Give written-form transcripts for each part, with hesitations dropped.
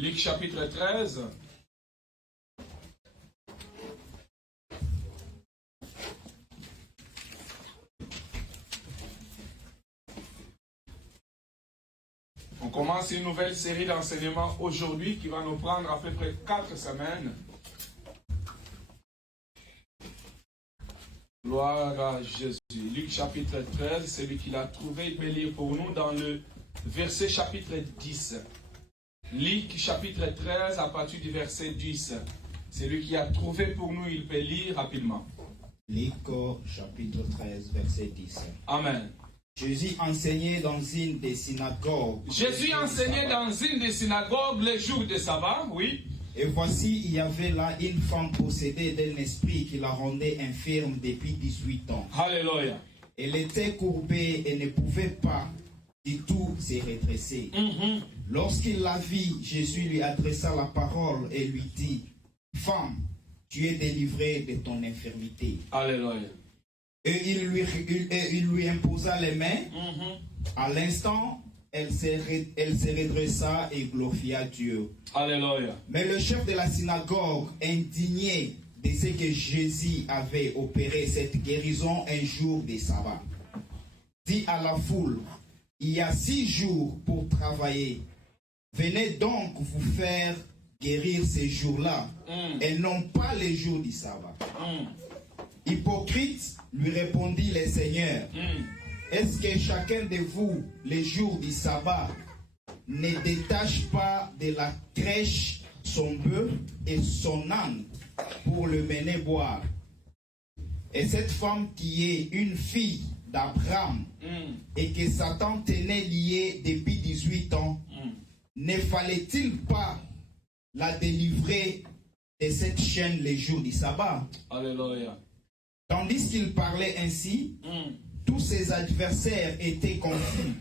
Luc chapitre 13. On commence une nouvelle série d'enseignements aujourd'hui qui va nous prendre à peu près 4 semaines. Gloire à Jésus. Luc chapitre 13, celui qui l'a trouvé, il peut lire pour nous dans le verset chapitre 10. Luc chapitre 13 à partir du verset 10. Celui qui a trouvé pour nous, il peut lire rapidement. Luc chapitre 13, verset 10. Amen. Jésus enseignait dans une des synagogues. Jésus enseignait dans une des synagogues le jour de sabbat, oui. Et voici, il y avait là une femme possédée d'un esprit qui la rendait infirme depuis 18 ans. Alléluia. Elle était courbée et ne pouvait pas du tout se redresser. Lorsqu'il la vit, Jésus lui adressa la parole et lui dit, « Femme, tu es délivrée de ton infirmité. » Alléluia. Et il lui imposa les mains. À l'instant, elle se redressa et glorifia Dieu. Alléluia. Mais le chef de la synagogue, indigné de ce que Jésus avait opéré cette guérison un jour de sabbat, dit à la foule, il y a 6 jours pour travailler. Venez donc vous faire guérir ces jours-là et non pas les jours du sabbat. Hypocrite, lui répondit le Seigneur, est-ce que chacun de vous, les jours du sabbat, ne détache pas de la crèche son bœuf et son âne pour le mener boire? Et cette femme qui est une fille d'Abraham et que Satan tenait liée depuis 18 ans, ne fallait-il pas la délivrer de cette chaîne les jours du sabbat? Alléluia. Tandis qu'il parlait ainsi, tous ses adversaires étaient confus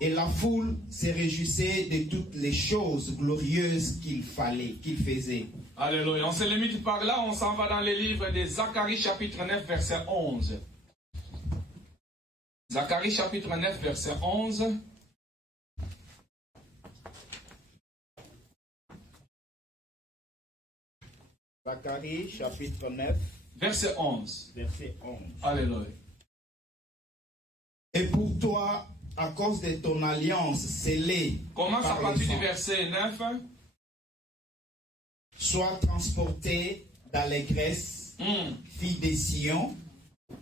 et la foule se réjouissait de toutes les choses glorieuses qu'il faisait. Alléluia. On se limite par là, on s'en va dans le livre de Zacharie chapitre 9 verset 11. Zacharie chapitre 9 verset 11. Zacharie chapitre 9 verset 11. verset 11. Alléluia. Et pour toi, à cause de ton alliance scellée, Commence à par le partir sang, du verset 9. sois transporté d'allégresse, fille de Sion,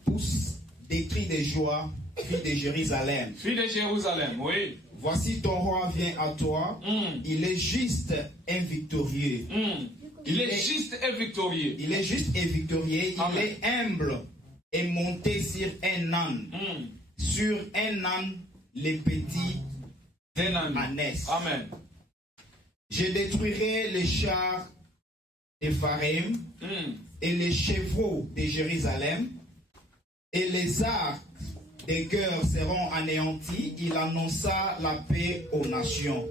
pousse des cris de joie, fille de Jérusalem. Fille de Jérusalem, oui. Voici ton roi vient à toi, il est juste et victorieux. Il est juste et victorieux. Il est juste et victorieux, Amen. il est humble et monté sur un âne. Sur un âne, les petits ânesses. Amen. Je détruirai les chars d'Éphraïm et les chevaux de Jérusalem, et les arcs des guerres seront anéantis. Il annonça la paix aux nations.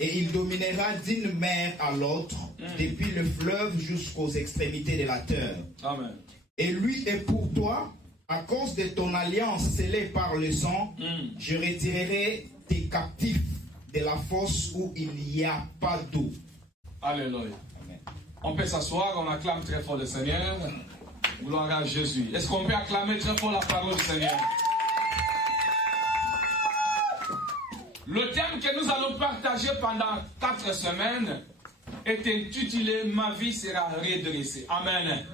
Et il dominera d'une mer à l'autre, depuis le fleuve jusqu'aux extrémités de la terre. Amen. Et lui est pour toi, à cause de ton alliance scellée par le sang, je retirerai tes captifs de la fosse où il n'y a pas d'eau. Alléluia. Amen. On peut s'asseoir, on acclame très fort le Seigneur. Gloire à Jésus. Est-ce qu'on peut acclamer très fort la parole du Seigneur? Le thème que nous allons partager pendant 4 semaines est intitulé « Ma vie sera redressée ». Amen.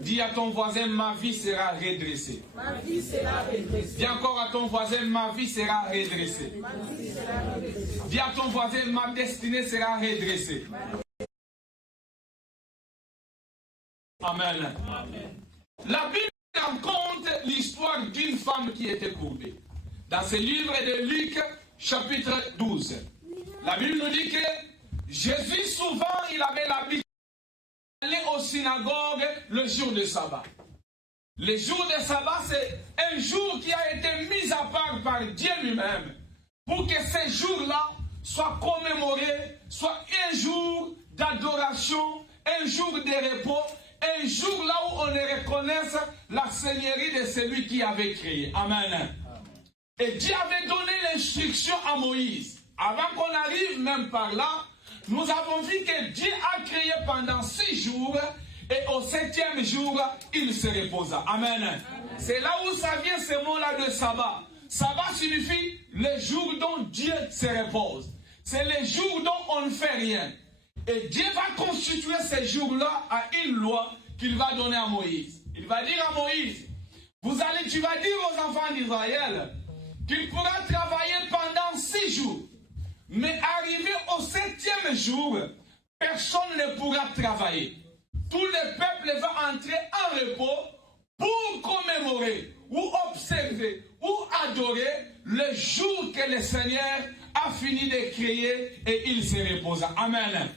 Dis à ton voisin, ma vie sera redressée. Ma vie sera redressée. Dis encore à ton voisin, ma vie sera redressée. Ma vie sera redressée. Dis à ton voisin, ma destinée sera redressée. Amen. La Bible raconte l'histoire d'une femme qui était courbée. Dans ce livre de Luc, chapitre 12. La Bible nous dit que Jésus, souvent, il avait l'habitude d'aller aux synagogues le jour de sabbat. Le jour de sabbat, c'est un jour qui a été mis à part par Dieu lui-même pour que ce jour-là soit commémoré, soit un jour d'adoration, un jour de repos, un jour là où on reconnaisse la seigneurie de celui qui avait créé. Amen. Et Dieu avait donné l'instruction à Moïse. Avant qu'on arrive même par là, nous avons vu que Dieu a créé pendant 6 jours et au 7e jour, il se reposa. Amen. C'est là où ça vient ce mot-là de sabbat. Sabbat signifie le jour dont Dieu se repose. C'est le jour dont on ne fait rien. Et Dieu va constituer ces jours-là à une loi qu'il va donner à Moïse. Il va dire à Moïse, tu vas dire aux enfants d'Israël qu'il pourra travailler pendant 6 jours. Mais arrivé au 7e jour, personne ne pourra travailler. Tout le peuple va entrer en repos pour commémorer ou observer ou adorer le jour que le Seigneur a fini de créer et il se reposa. Amen.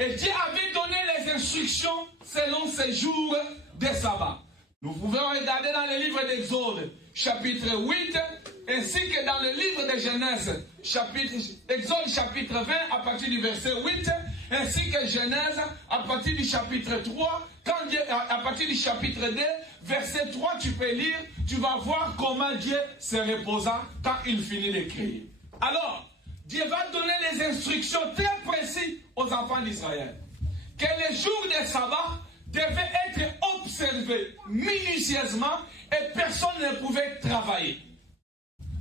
Et Dieu avait donné les instructions selon ces jours de sabbat. Nous pouvons regarder dans le livre d'Exode, chapitre 8, ainsi que dans le livre de Genèse, Exode chapitre 20, à partir du verset 8, ainsi que Genèse, à partir du chapitre 3, à partir du chapitre 2, verset 3, tu peux lire, tu vas voir comment Dieu se reposa quand il finit de créer. Alors, Dieu va donner les instructions très précises aux enfants d'Israël. Que les jours de sabbat devaient être observés minutieusement et personne ne pouvait travailler.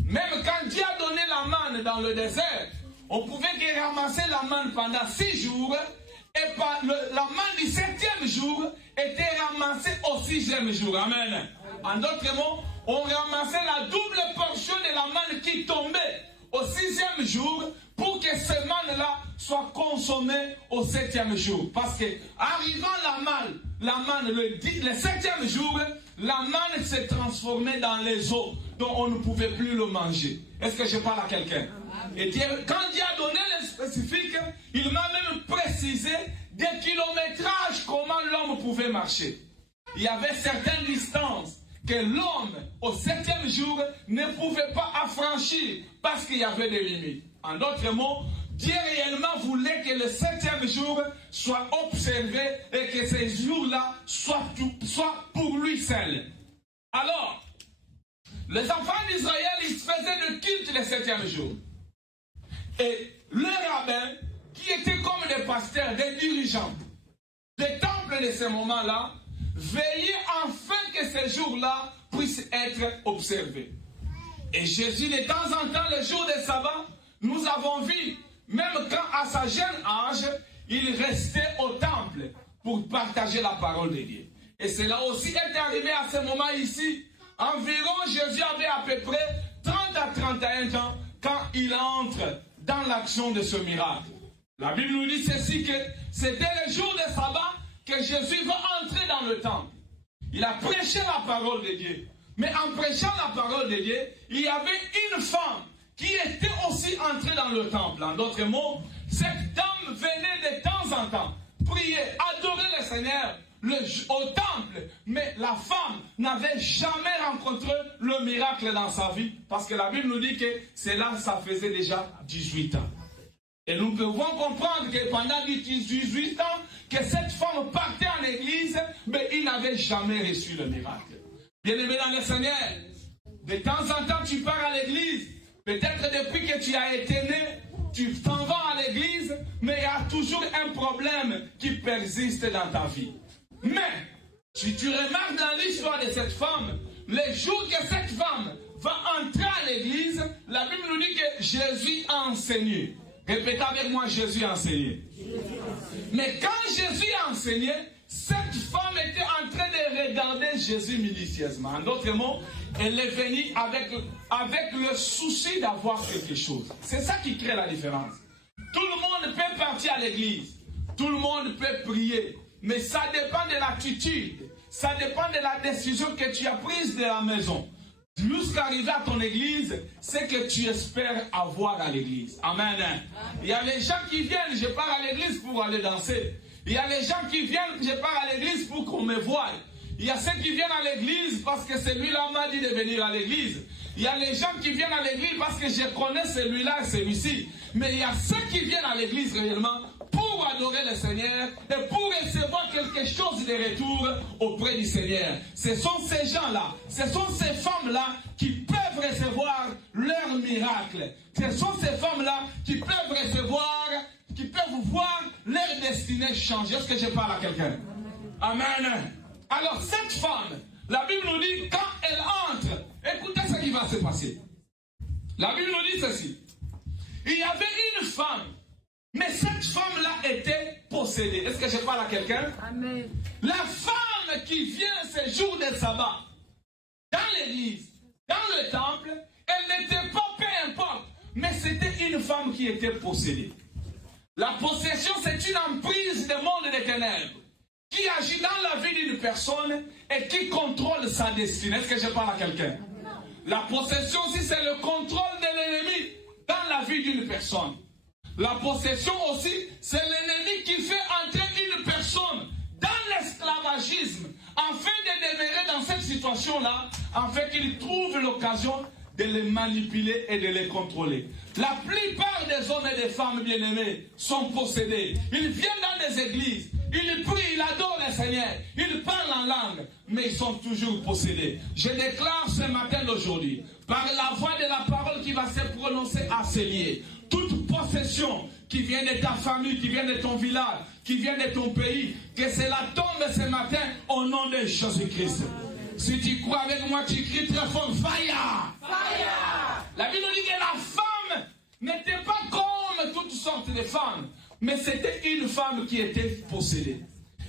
Même quand Dieu a donné la manne dans le désert, on pouvait que ramasser la manne pendant 6 jours et la manne du 7e jour était ramassée au 6e jour. Amen. En d'autres mots, on ramassait la double portion de la manne qui tombait au 6e jour pour que ce manne-là soit consommé au 7e jour. Parce que arrivant la manne le 7e jour, la manne s'est transformée dans les eaux dont on ne pouvait plus le manger. Est-ce que je parle à quelqu'un? Et Dieu, quand Dieu a donné les spécifiques, il m'a même précisé des kilométrages comment l'homme pouvait marcher. Il y avait certaines distances que l'homme, au 7e jour, ne pouvait pas affranchir parce qu'il y avait des limites. En d'autres mots, Dieu réellement voulait que le 7e jour soit observé et que ces jours-là soient pour lui seul. Alors, les enfants d'Israël, ils faisaient le culte le 7e jour. Et le rabbin, qui était comme des pasteurs, des dirigeants, des temples de ce moment-là, veillait afin que ces jours-là puissent être observés. Et Jésus, de temps en temps, le jour de sabbat, nous avons vu, même quand à sa jeune âge, il restait au temple pour partager la parole de Dieu. Et cela aussi est arrivé à ce moment ici. Environ, Jésus avait à peu près 30 à 31 ans quand il entre dans l'action de ce miracle. La Bible nous dit ceci, que c'était le jour de sabbat que Jésus va entrer dans le temple. Il a prêché la parole de Dieu. Mais en prêchant la parole de Dieu, il y avait une femme qui était aussi entrée dans le temple. En d'autres mots, cette dame venait de temps en temps prier, adorer le Seigneur au temple. Mais la femme n'avait jamais rencontré le miracle dans sa vie. Parce que la Bible nous dit que cela, ça faisait déjà 18 ans. Et nous pouvons comprendre que pendant 18 ans, que cette femme partait en église, mais il n'avait jamais reçu le miracle. Bien-aimé dans le Seigneur, de temps en temps tu pars à l'église, peut-être depuis que tu as été né, tu t'en vas à l'église, mais il y a toujours un problème qui persiste dans ta vie. Mais, si tu remarques dans l'histoire de cette femme, le jour que cette femme va entrer à l'église, la Bible nous dit que Jésus a enseigné. Répétez avec moi, Jésus a enseigné. Mais quand Jésus a enseigné, cette femme était en train de regarder Jésus minutieusement. En d'autres mots, elle est venue avec le souci d'avoir quelque chose. C'est ça qui crée la différence. Tout le monde peut partir à l'église. Tout le monde peut prier. Mais ça dépend de l'attitude. Ça dépend de la décision que tu as prise de la maison. Jusqu'à arriver à ton église, c'est que tu espères avoir à l'église. Amen. Il y a les gens qui viennent, je pars à l'église pour aller danser. Il y a les gens qui viennent, je pars à l'église pour qu'on me voie. Il y a ceux qui viennent à l'église parce que celui-là m'a dit de venir à l'église. Il y a les gens qui viennent à l'église parce que je connais celui-là et celui-ci. Mais il y a ceux qui viennent à l'église réellement pour adorer le Seigneur et pour recevoir quelque chose de retour auprès du Seigneur. Ce sont ces gens-là, ce sont ces femmes-là qui peuvent recevoir leur miracle. Ce sont ces femmes-là qui peuvent recevoir qui peuvent voir leur destinée changer. Est-ce que je parle à quelqu'un? Amen. Alors cette femme, la Bible nous dit, quand elle entre, écoutez ce qui va se passer. La Bible nous dit ceci. Il y avait une femme, mais cette femme-là était possédée. Est-ce que je parle à quelqu'un? Amen. La femme qui vient ce jour de sabbat, dans l'église, dans le temple, elle n'était pas, peu importe, mais c'était une femme qui était possédée. La possession, c'est une emprise du monde des ténèbres qui agit dans la vie d'une personne et qui contrôle sa destinée. Est-ce que je parle à quelqu'un? La possession aussi, c'est le contrôle de l'ennemi dans la vie d'une personne. La possession aussi, c'est l'ennemi qui fait entrer une personne dans l'esclavagisme afin de demeurer dans cette situation-là, afin qu'il trouve l'occasion de les manipuler et de les contrôler. La plupart des hommes et des femmes bien-aimés sont possédés. Ils viennent dans des églises, ils prient, ils adorent le Seigneur, ils parlent en langue, mais ils sont toujours possédés. Je déclare ce matin d'aujourd'hui, par la voix de la parole qui va se prononcer à ce lieu, toute possession qui vient de ta famille, qui vient de ton village, qui vient de ton pays, que cela tombe ce matin au nom de Jésus-Christ. Si tu crois avec moi, tu cries très fort, Fire! Fire! La Bible dit que la femme n'était pas comme toutes sortes de femmes, mais c'était une femme qui était possédée.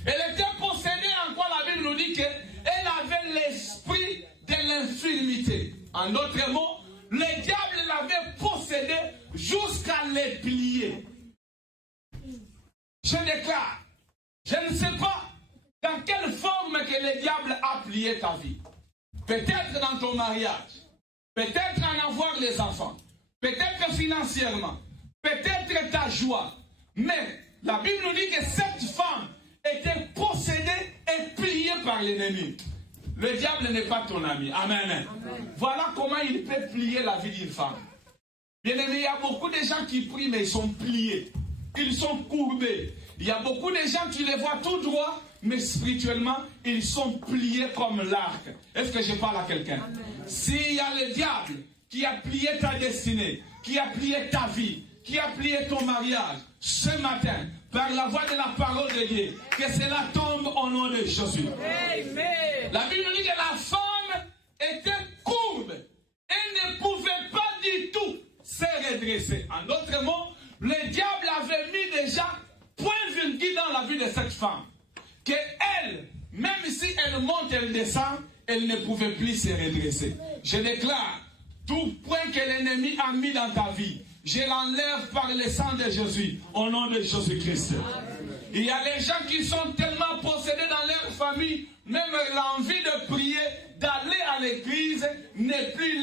Elle était possédée en quoi la Bible nous dit qu'elle avait l'esprit de l'infirmité. En d'autres mots, le diable l'avait possédée jusqu'à les plier. Je déclare, je ne sais pas dans quelle forme que le diable a plié ta vie. Peut-être dans ton mariage, peut-être en avoir les enfants, peut-être financièrement, peut-être ta joie. Mais la Bible nous dit que cette femme était possédée et pliée par l'ennemi. Le diable n'est pas ton ami. Amen. Amen. Voilà comment il peut plier la vie d'une femme. Bien aimé, il y a beaucoup de gens qui prient, mais ils sont pliés. Ils sont courbés. Il y a beaucoup de gens, tu les vois tout droit, mais spirituellement, ils sont pliés comme l'arc. Est-ce que je parle à quelqu'un? S'il y a le diable qui a plié ta destinée, qui a plié ta vie, qui a plié ton mariage, ce matin, par la voix de la parole de Dieu, que cela tombe au nom de Jésus. Amen. La Bible nous dit que la femme était courbe. Elle ne pouvait pas du tout se redresser. En d'autres mots, le diable avait mis déjà point virgule dans la vie de cette femme. Que elle, même si elle monte, elle descend, elle ne pouvait plus se redresser. Je déclare, tout point que l'ennemi a mis dans ta vie, je l'enlève par le sang de Jésus, au nom de Jésus-Christ. Il y a des gens qui sont tellement possédés dans leur famille, même l'envie de prier, d'aller à l'église, n'est plus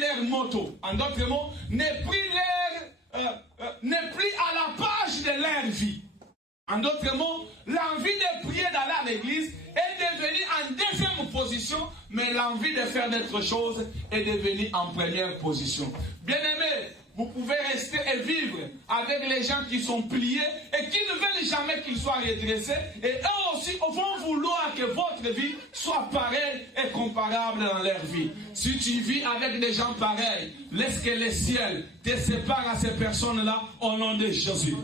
leur motto. En d'autres mots, n'est plus à la page de leur vie. En d'autres mots, l'envie de prier d'aller à l'église est devenue en deuxième position, mais l'envie de faire d'autres choses est devenue en première position. Bien-aimés, vous pouvez rester et vivre avec les gens qui sont pliés et qui ne veulent jamais qu'ils soient redressés. Et eux aussi vont vouloir que votre vie soit pareille et comparable dans leur vie. Si tu vis avec des gens pareils, laisse que le ciel te sépare à ces personnes-là au nom de Jésus.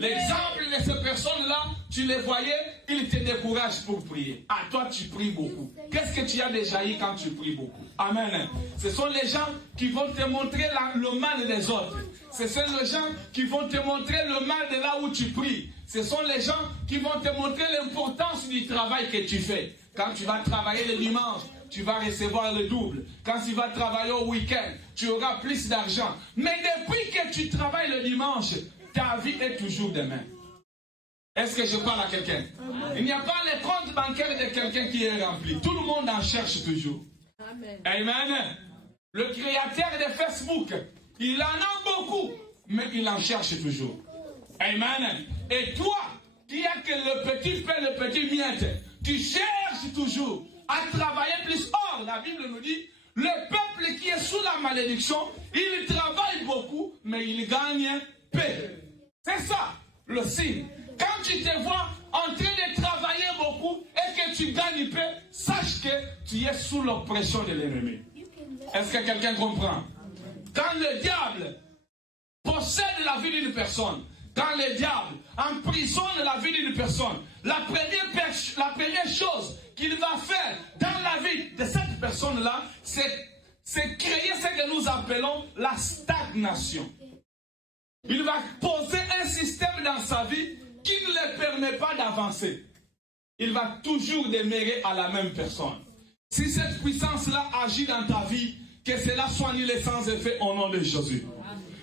L'exemple de ces personnes-là, tu les voyais, ils te découragent pour prier. À toi, tu pries beaucoup. Qu'est-ce que tu as déjà eu quand tu pries beaucoup? Amen. Ce sont les gens qui vont te montrer le mal des autres. Ce sont les gens qui vont te montrer le mal de là où tu pries. Ce sont les gens qui vont te montrer l'importance du travail que tu fais. Quand tu vas travailler le dimanche, tu vas recevoir le double. Quand tu vas travailler au week-end, tu auras plus d'argent. Mais depuis que tu travailles le dimanche, ta vie est toujours de même. Est-ce que je parle à quelqu'un? Il n'y a pas le compte bancaire de quelqu'un qui est rempli. Tout le monde en cherche toujours. Amen. Amen. Le créateur de Facebook, il en a beaucoup, mais il en cherche toujours. Amen. Et toi, qui as que le petit pain, le petit miette, tu cherches toujours à travailler plus. Or, la Bible nous dit, le peuple qui est sous la malédiction, il travaille beaucoup, mais il gagne peu. C'est ça, le signe. Quand tu te vois en train de travailler beaucoup et que tu gagnes peu, sache que tu es sous l'oppression de l'ennemi. Est-ce que quelqu'un comprend? Quand le diable possède la vie d'une personne, quand le diable emprisonne la vie d'une personne, la première chose qu'il va faire dans la vie de cette personne-là, c'est créer ce que nous appelons la stagnation. Il va poser un système dans sa vie qui ne le permet pas d'avancer. Il va toujours demeurer à la même personne. Si cette puissance-là agit dans ta vie, que cela soit annulé sans effet au nom de Jésus.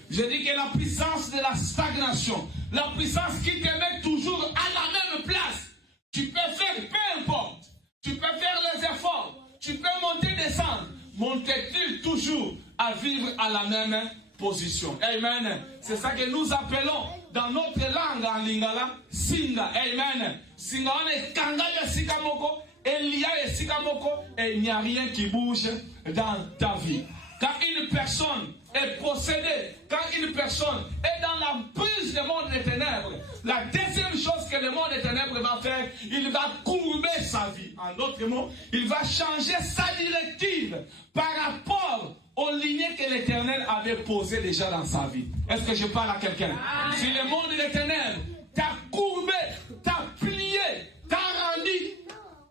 Je dis que la puissance de la stagnation, la puissance qui te met toujours à la même place, tu peux faire peu importe, tu peux faire les efforts, tu peux monter, descendre, monter-t-il toujours à vivre à la même position. Amen. C'est ça que nous appelons dans notre langue en lingala, singa. Amen. Singa on est kanga ya sikamoko, elia ya sikamoko, et il n'y a rien qui bouge dans ta vie. Quand une personne est possédée, quand une personne est dans la prise du monde des ténèbres, la deuxième chose que le monde des ténèbres va faire, il va courber sa vie. En d'autres mots, il va changer sa directive par rapport aux lignées que l'Éternel avait posées déjà dans sa vie. Est-ce que je parle à quelqu'un? Si le monde des ténèbres t'a courbé, t'a plié, t'a rendu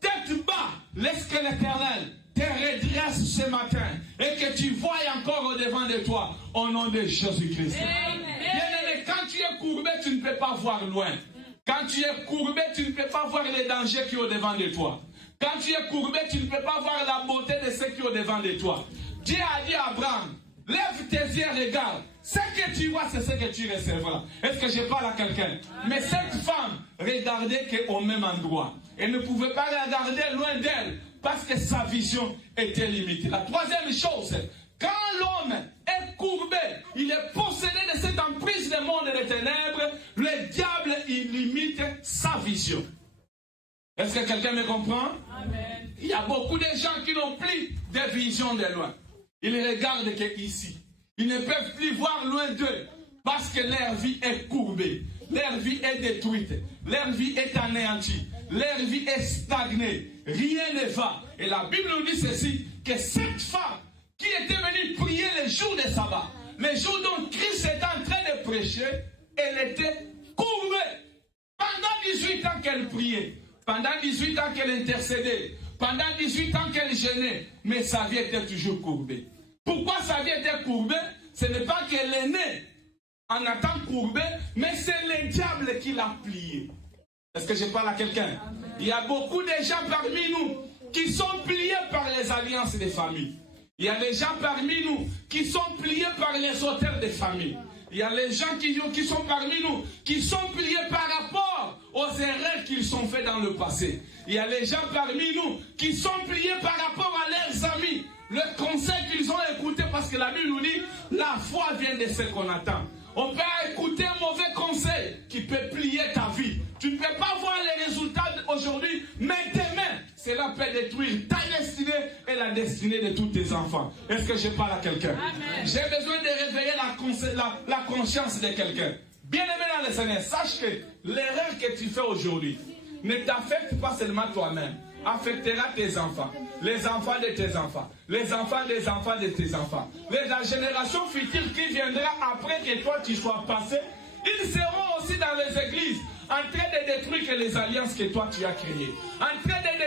tête bas, laisse que l'Éternel te redresse ce matin et que tu voies encore au devant de toi au nom de Jésus-Christ. Bien-aimé, quand tu es courbé, tu ne peux pas voir loin. Quand tu es courbé, tu ne peux pas voir les dangers qui sont au devant de toi. Quand tu es courbé, tu ne peux pas voir la beauté de ceux qui sont au devant de toi. Dieu a dit à Abraham, lève tes yeux, regarde. Ce que tu vois, c'est ce que tu recevras. Est-ce que je parle à quelqu'un? Mais cette femme regardait qu'au même endroit. Elle ne pouvait pas regarder loin d'elle parce que sa vision était limitée. La troisième chose, quand l'homme est courbé, il est possédé de cette emprise du monde des ténèbres, le diable, il limite sa vision. Est-ce que quelqu'un me comprend? Amen. Il y a beaucoup de gens qui n'ont plus de vision de loin. Ils regardent qu'ici. Ils ne peuvent plus voir loin d'eux parce que leur vie est courbée. Leur vie est détruite. Leur vie est anéantie. Leur vie est stagnée. Rien ne va. Et la Bible nous dit ceci, que cette femme qui était venue prier le jour de sabbat, le jour dont Christ était en train de prêcher, elle était courbée. Pendant 18 ans qu'elle priait, pendant 18 ans qu'elle intercédait, pendant 18 ans qu'elle gênait, mais sa vie était toujours courbée. Pourquoi sa vie était courbée? Ce n'est pas qu'elle est née en étant courbée, mais c'est le diable qui l'a pliée. Est-ce que je parle à quelqu'un? Il y a beaucoup de gens parmi nous qui sont pliés par les alliances des familles. Il y a des gens parmi nous qui sont pliés par les auteurs des familles. Il y a les gens qui sont parmi nous qui sont pliés par rapport aux erreurs qu'ils ont faites dans le passé. Il y a les gens parmi nous qui sont pliés par rapport à leurs amis. Le conseil qu'ils ont écouté, parce que la Bible nous dit, la foi vient de ce qu'on attend. On peut écouter un mauvais conseil qui peut plier ta vie. Tu ne peux pas voir les résultats aujourd'hui, mais demain, cela peut détruire ta destinée et la destinée de tous tes enfants. Est-ce que je parle à quelqu'un? J'ai besoin de réveiller la conscience de quelqu'un. Bien-aimé dans le Seigneur, sache que l'erreur que tu fais aujourd'hui ne t'affecte pas seulement toi-même, affectera tes enfants, les enfants de tes enfants, les enfants des enfants de tes enfants, la génération future qui viendra après que toi tu sois passé. Ils seront aussi dans les églises en train de détruire les alliances que toi tu as créées, en train de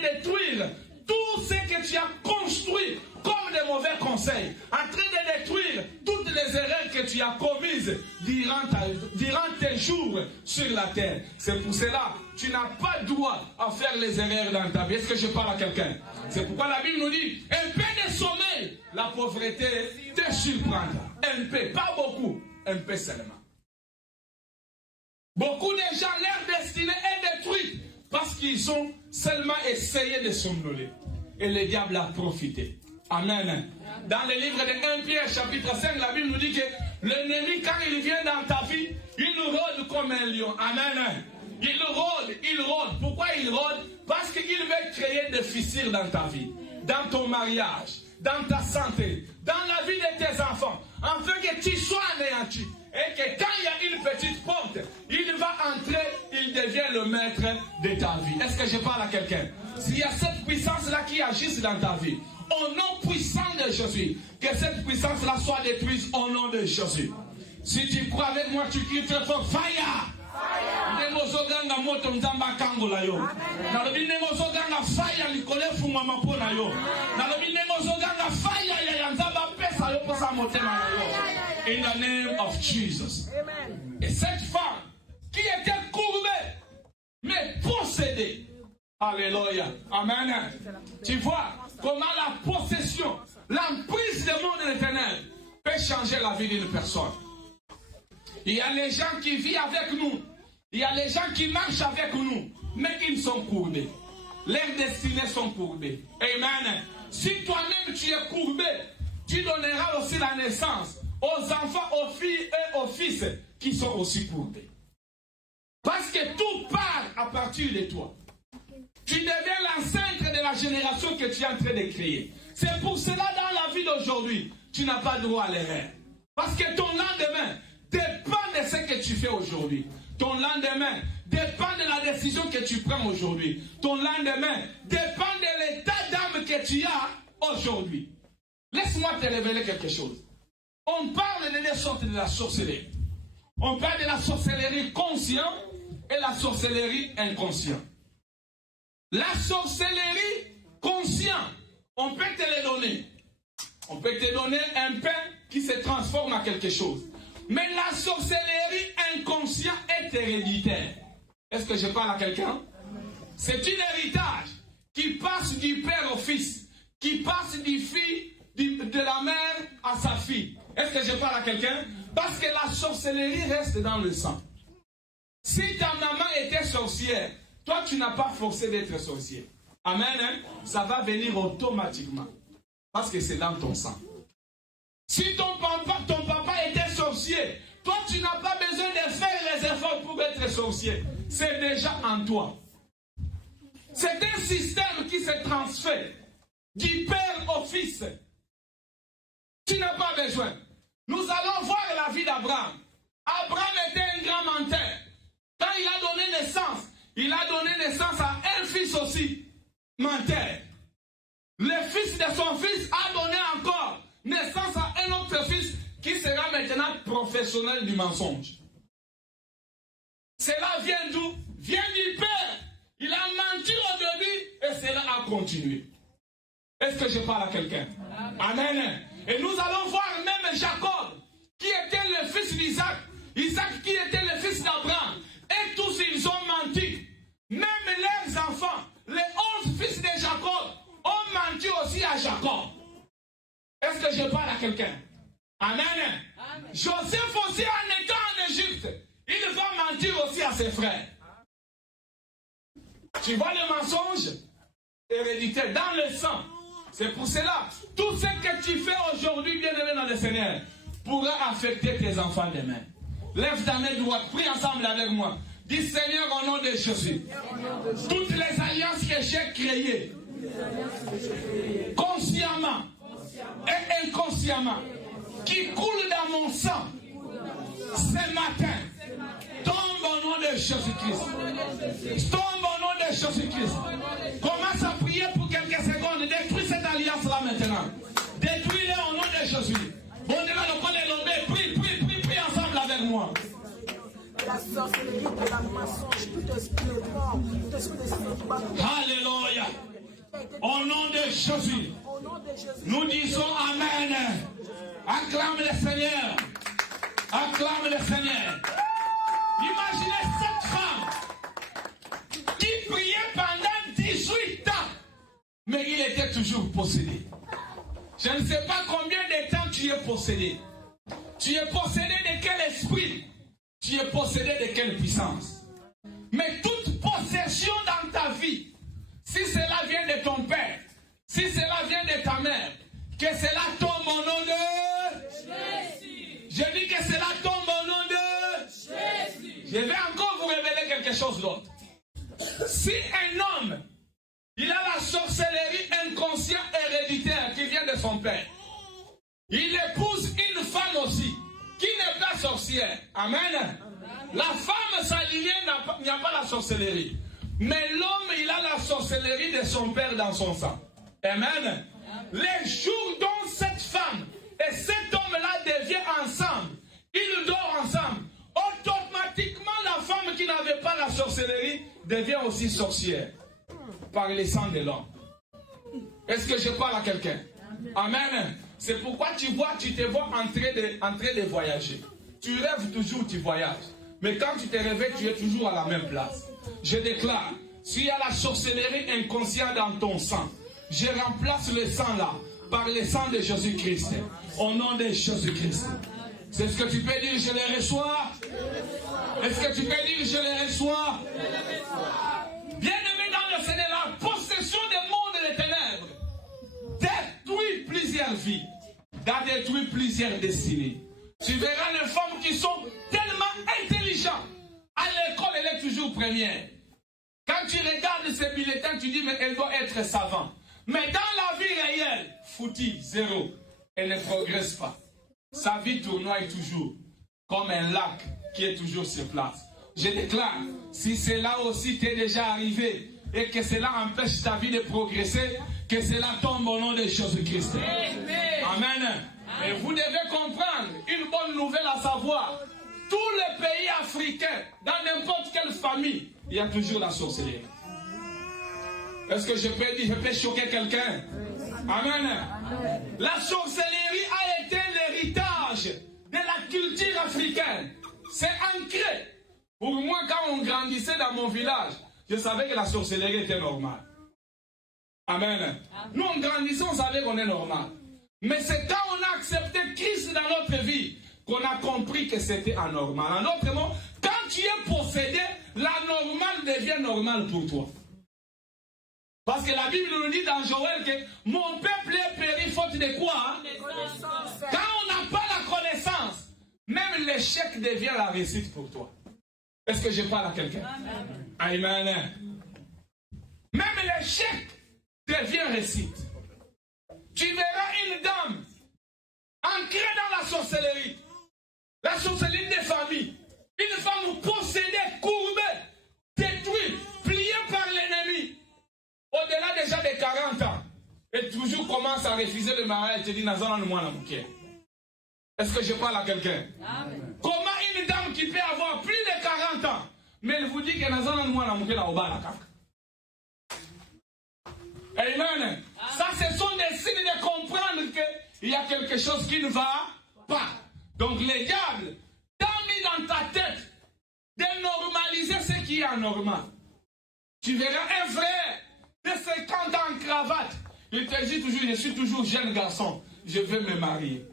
détruire tout ce que tu as construit comme des mauvais conseils, en train de détruire toutes les erreurs que tu as commises durant tes jours sur la terre. C'est pour cela que tu n'as pas droit à faire les erreurs dans ta vie. Est-ce que je parle à quelqu'un? C'est pourquoi la Bible nous dit, un peu de sommeil, la pauvreté te surprendra. Un peu, pas beaucoup, un peu seulement. Beaucoup de gens, leur destinée est détruite parce qu'ils ont seulement essayé de somnoler. Et le diable a profité. Amen. Dans le livre de 1 Pierre chapitre 5, la Bible nous dit que l'ennemi, quand il vient dans ta vie, il nous rôde comme un lion. Amen. Il rôde. Pourquoi il rôde? Parce qu'il veut créer des fissures dans ta vie, dans ton mariage, dans ta santé, dans la vie de tes enfants, afin que tu sois anéanti. Et que quand il y a une petite porte, il va entrer, il devient le maître de ta vie. Est-ce que je parle à quelqu'un? S'il y a cette puissance-là qui agisse dans ta vie, au nom puissant de Jésus, que cette puissance-là soit détruite au nom de Jésus. Si tu crois avec moi, tu cries très fort, fire! Ndengozoganga moto nzamba kangola yo. Nalobi ndengozoganga fire likole fuma mapona yo. Nalobi ndengozoganga fire ya nzamba pesa yo posa motema yo. In the name of Jesus. Amen. Et cette femme qui était courbée, mais possédée. Alléluia. Amen. Tu vois comment la possession, l'emprise du monde éternel peut changer la vie d'une personne. Il y a les gens qui vivent avec nous. Il y a les gens qui marchent avec nous, mais ils sont courbés. Leurs destinées sont courbées. Amen. Si toi-même tu es courbé, tu donneras aussi la naissance aux enfants, aux filles et aux fils qui sont aussi courbés. Parce que tout part à partir de toi. Tu deviens l'ancêtre de la génération que tu es en train de créer. C'est pour cela dans la vie d'aujourd'hui, tu n'as pas droit à l'erreur. Parce que ton lendemain dépend de ce que tu fais aujourd'hui. Ton lendemain dépend de la décision que tu prends aujourd'hui. Ton lendemain dépend de l'état d'âme que tu as aujourd'hui. Laisse-moi te révéler quelque chose. On parle de deux sortes de la sorcellerie. On parle de la sorcellerie consciente et la sorcellerie inconsciente. La sorcellerie consciente, on peut te le donner. On peut te donner un pain qui se transforme en quelque chose. Mais la sorcellerie inconsciente est héréditaire. Est-ce que je parle à quelqu'un? C'est un héritage qui passe du père au fils, qui passe de la mère à sa fille. Est-ce que je parle à quelqu'un? Parce que la sorcellerie reste dans le sang. Si ta maman était sorcière, toi tu n'as pas forcé d'être sorcière. Amen. Hein? Ça va venir automatiquement. Parce que c'est dans ton sang. Si ton papa était sorcier, toi tu n'as pas besoin de faire les efforts pour être sorcier. C'est déjà en toi. C'est un système qui se transfère du père au fils. Tu n'as pas besoin. Nous allons voir la vie d'Abraham. Abraham était un grand menteur. Quand il a donné naissance à un fils aussi, menteur. Le fils de son fils a donné encore naissance à un autre fils qui sera maintenant professionnel du mensonge. Cela vient d'où? Vient du père. Il a menti au début et cela a continué. Est-ce que je parle à quelqu'un? Amen. Et nous allons voir même Jacob, qui était le fils d'Isaac. Isaac qui était le fils d'Abraham. Et tous ils ont menti. Même leurs enfants, les 11 fils de Jacob, ont menti aussi à Jacob. Est-ce que je parle à quelqu'un? Amen. Amen. Joseph aussi en étant en Égypte, il va mentir aussi à ses frères. Tu vois le mensonge héréditaire dans le sang. C'est pour cela, tout ce que tu fais aujourd'hui, bien aimé dans le Seigneur, pourra affecter tes enfants demain. Lève ta main droite, prie ensemble avec moi. Dis Seigneur au nom de Jésus. Toutes les alliances que j'ai créées, consciemment et inconsciemment, qui coulent dans mon sang, ce matin, tombe au nom de Jésus-Christ. Tombe au nom de Jésus-Christ. Commence à prier pour quelques secondes. Détruis cette alliance-là maintenant. Détruis-les au nom de Jésus. On est là, le connaît l'homme. Prie ensemble avec moi. La sorcellerie, de la mensonge, tout esprit de mort, tout esprit de Alléluia. Au nom de Jésus, nous disons Amen. Acclame le Seigneur. Acclame le Seigneur. Imaginez cette femme qui priait pendant 18 ans, mais il était toujours possédé. Je ne sais pas combien de temps tu es possédé. Tu es possédé de quel esprit? Tu es possédé de quelle puissance? Mais toute possession dans ta vie, si cela vient de ton père, si cela vient de ta mère, que cela tombe au nom de Jésus. Je dis que cela tombe au nom de Jésus. Je vais encore vous révéler quelque chose d'autre. Si un homme, il a la sorcellerie inconsciente héréditaire qui vient de son père, il épouse une femme aussi, qui n'est pas sorcière. Amen. La femme s'alignée n'y a pas la sorcellerie. Mais l'homme, il a la sorcellerie de son père dans son sang. Amen. Les jours dont cette femme et cet homme-là deviennent ensemble, ils dorment ensemble. Automatiquement, la femme qui n'avait pas la sorcellerie devient aussi sorcière par le sang de l'homme. Est-ce que je parle à quelqu'un? Amen. C'est pourquoi tu te vois en train de voyager. Tu rêves toujours, tu voyages. Mais quand tu te réveilles, tu es toujours à la même place. Je déclare, s'il y a la sorcellerie inconsciente dans ton sang, je remplace le sang là par le sang de Jésus-Christ. Au nom de Jésus-Christ. C'est ce que tu peux dire, je les reçois. Est-ce que tu peux dire, je les reçois? Bien-aimé dans le Seigneur, la possession des mondes des ténèbres détruit plusieurs vies, détruit plusieurs destinées. Tu verras les femmes qui sont tellement intelligentes. À l'école, elle est toujours première. Quand tu regardes ces bulletins, tu dis, mais elle doit être savante. Mais dans la vie réelle, foutie, zéro. Elle ne progresse pas. Sa vie tournoie toujours comme un lac qui est toujours sur place. Je déclare, si cela aussi t'est déjà arrivé et que cela empêche ta vie de progresser, que cela tombe au nom de Jésus-Christ. Amen. Et vous devez comprendre une bonne nouvelle à savoir. Tous les pays africains, dans n'importe quelle famille, il y a toujours la sorcellerie. Est-ce que je peux dire, je peux choquer quelqu'un? Amen. La sorcellerie a été l'héritage de la culture africaine. C'est ancré. Pour moi, quand on grandissait dans mon village, je savais que la sorcellerie était normale. Amen. Nous, on grandissait, on savait qu'on est normal. Mais c'est quand on a accepté Christ dans notre vie qu'on a compris que c'était anormal. En d'autres mots, quand tu es possédé, la normale devient normale pour toi. Parce que la Bible nous dit dans Joël que mon peuple est péri faute de quoi? Quand on n'a pas la connaissance, même l'échec devient la réussite pour toi. Est-ce que je parle à quelqu'un? Amen. Même l'échec devient réussite. Tu verras une dame ancrée dans la sorcellerie. La sorcellerie des familles. Une femme possédée, courbée, détruite, pliée par l'ennemi. Au-delà déjà de 40 ans. Et toujours commence à refuser le mariage et te dit, est-ce que je parle à quelqu'un? Comment une dame qui peut avoir plus de 40 ans, mais elle vous dit que Amen. Ça, ce sont des signes de comprendre qu'il y a quelque chose qui ne va pas. Donc, le diable t'a mis dans ta tête de normaliser ce qui est anormal. Tu verras un frère de 50 ans en cravate. Il te dit toujours, je suis toujours jeune garçon, je veux me marier.